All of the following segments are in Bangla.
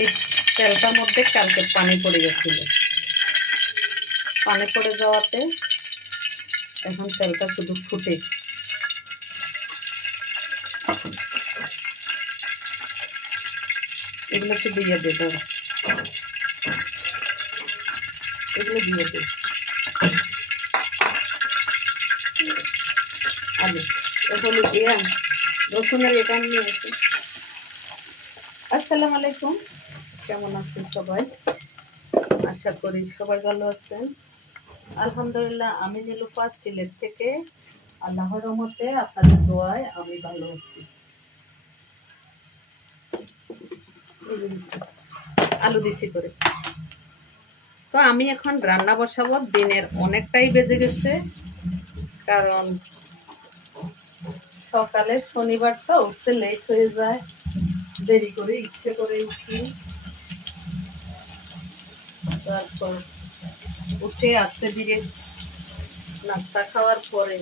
এই তেলটার মধ্যে কালকে পানি পড়ে গেছিল, পানি পড়ে যাওয়াতে এখন তেলটা শুধু ফুটে। এগুলোকে দিয়ে দে, দাঁড়া, এগুলো দিয়ে দে। আলু এগুলো দিয়ে রসুনের এটা নিয়ে এসে। আসসালামু আলাইকুম, কেমন আছেন সবাই? আশা করি সবাই ভালো আছেন। আলহামদুলিল্লাহ, আমি নীলুফা, সিলেট থেকে। আল্লাহর রহমতে আপনাদের দোয়ায় আমি ভালো আছি। আলু দিছি করে তো আমি এখন রান্না বসাবো। দিনের অনেকটাই বেজে গেছে, কারণ সকালে শনিবার তো উঠতে লেট হয়ে যায়, দেরি করে ইচ্ছে করে উঠি। তারপর উঠে আস্তে ধীরে নাস্তা খাওয়ার পরে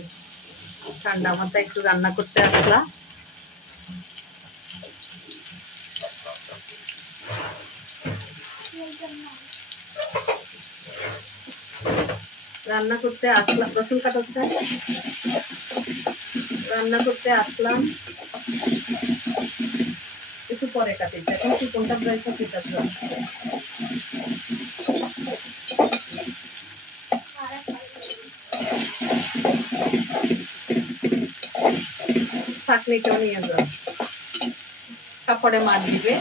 ঠান্ডা মাথায় একটু রান্না করতে আসলাম। রসুন কাটাতে রান্না করতে আসলাম, একটু পরে কাটি। এখন কি কোনটা ব্রাইসটা সেটা চাটনিটাও নিয়ে যাও, কাপড়ে মার দিবে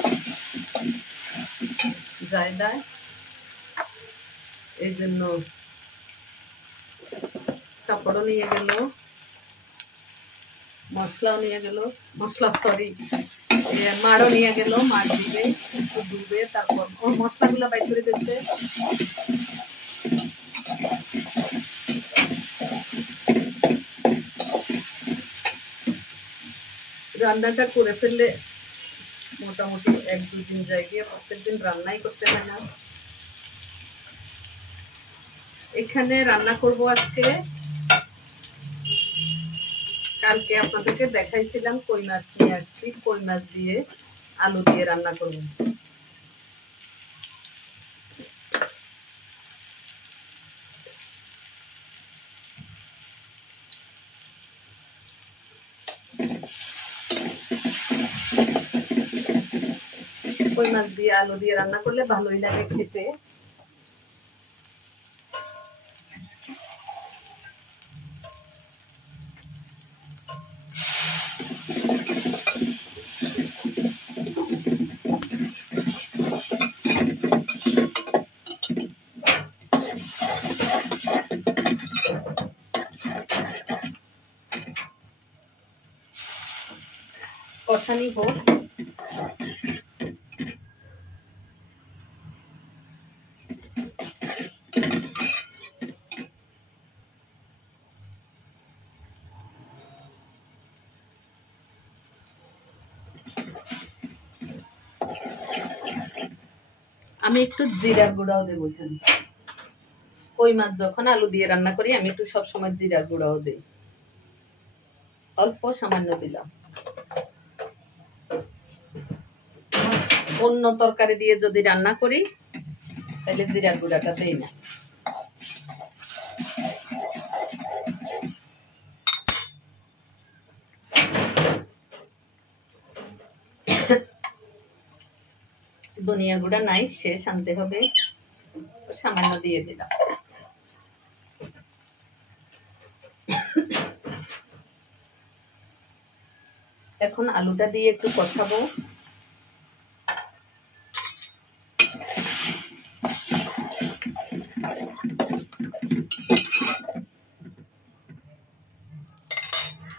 যায় দেয়, এই জন্য কাপড়ও নিয়ে গেল, মশলাও নিয়ে গেল, মশলা সরি মারও নিয়ে গেল, মার দিবে, একটু ডুবে তারপর ওর মশলাগুলো বাইর করে দিচ্ছে। রান্নাটা করে ফেললে মোটামুটি 1-2 দিন যায়, গিয়ে প্রত্যেকদিন রান্নাই করতে হয় না। এখানে রান্না করব আজকে, কালকে আপনাদেরকে দেখাইছিলাম কই মাছ নিয়ে আসছি, কই মাছ দিয়ে আলু দিয়ে রান্না করব। কই মাছ দিয়ে আলু দিয়ে রান্না করলে ভালোই লাগে খেতে। কষানি হোক, আমি একটু জিরা গুঁড়াও দেবো এখানে। কই মাছ যখন আলু দিয়ে রান্না করি আমি একটু সবসময় জিরা গুঁড়াও দিই, অল্প সামান্য দিলাম। অন্য তরকারি দিয়ে যদি রান্না করি তাহলে জিরা গুঁড়াটা দেই না। ধনিয়া গুঁড়া নাই, শেষ আনতে হবে, সামান্য দিয়ে দিলাম। এখন আলুটা দিয়ে একটু কষাবো।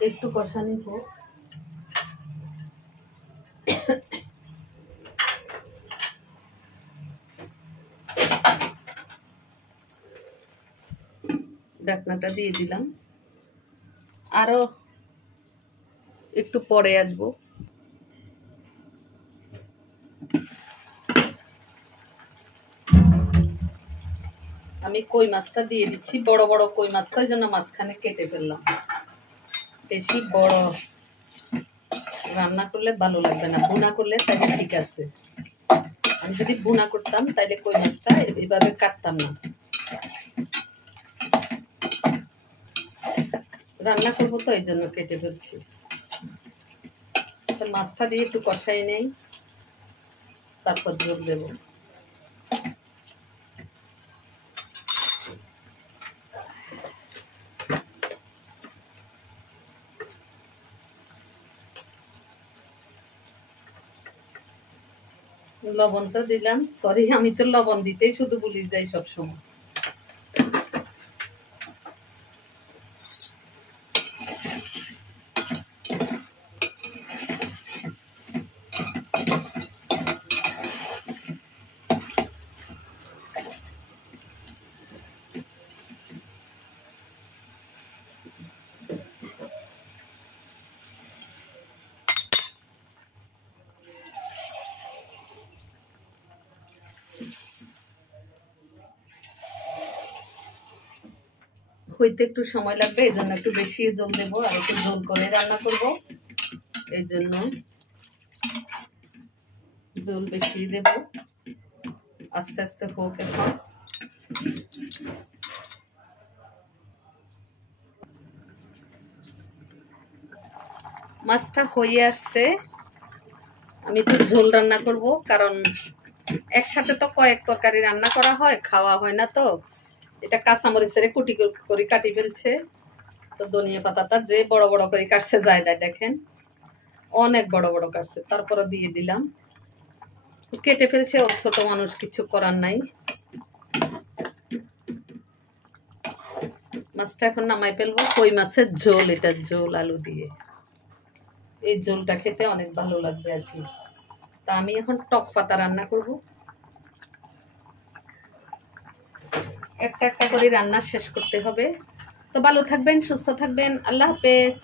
একটু কষানি হোক, ঢাকনাটা দিয়ে দিলাম, আরো একটু পরে আসবো। আমি কই মাছটা দিয়ে দিচ্ছি, বড় বড় কই মাছটা, ওই জন্য মাঝখানে কেটে ফেললাম। বেশি বড় রান্না করলে ভালো লাগবে না, ভুনা করলে তাহলে ঠিক আছে। আমি যদি ভুনা করতাম তাইলে কই মাছটা এভাবে কাটতাম না। রান্না করবো তো এই জন্য কেটে ফেলছি। মাছটা দিয়ে একটু কষাই নেই, তারপর ঝোল দেব। লবণ তো দিলাম, সরি আমি তো লবণ দিতেই শুধু ভুলে যাই সবসময়। হইতে একটু সময় লাগবে, এই জন্য একটু বেশি জল দেবো, আর একটু জল করে রান্না করব, এই জন্য জল বেশি দেব। আস্তে আস্তে হোক। এখন মাছটা হয়ে আসছে, আমি একটু ঝোল রান্না করব, কারণ একসাথে তো কয়েক তরকারি রান্না করা হয়, খাওয়া হয় না। তো এটা কাঁচামরিচের কুটি করে কাটি ফেলছে, তো ধনিয়া পাতাটা যে বড় বড় করে কাটছে যায় দেয়, দেখেন অনেক বড় বড় কাটছে, তারপরে দিয়ে দিলাম। কেটে ফেলছে, ও ছোট মানুষ, কিছু করার নাই। মাছটা এখন নামাই ফেলবো। কই মাছের ঝোল, এটা ঝোল আলু দিয়ে, এই ঝোলটা খেতে অনেক ভালো লাগবে আর কি। তা আমি এখন টক পাতা রান্না করব। একটা একটা করে রান্না শেষ করতে হবে। তো ভালো থাকবেন, সুস্থ থাকবেন, আল্লাহ হাফেজ।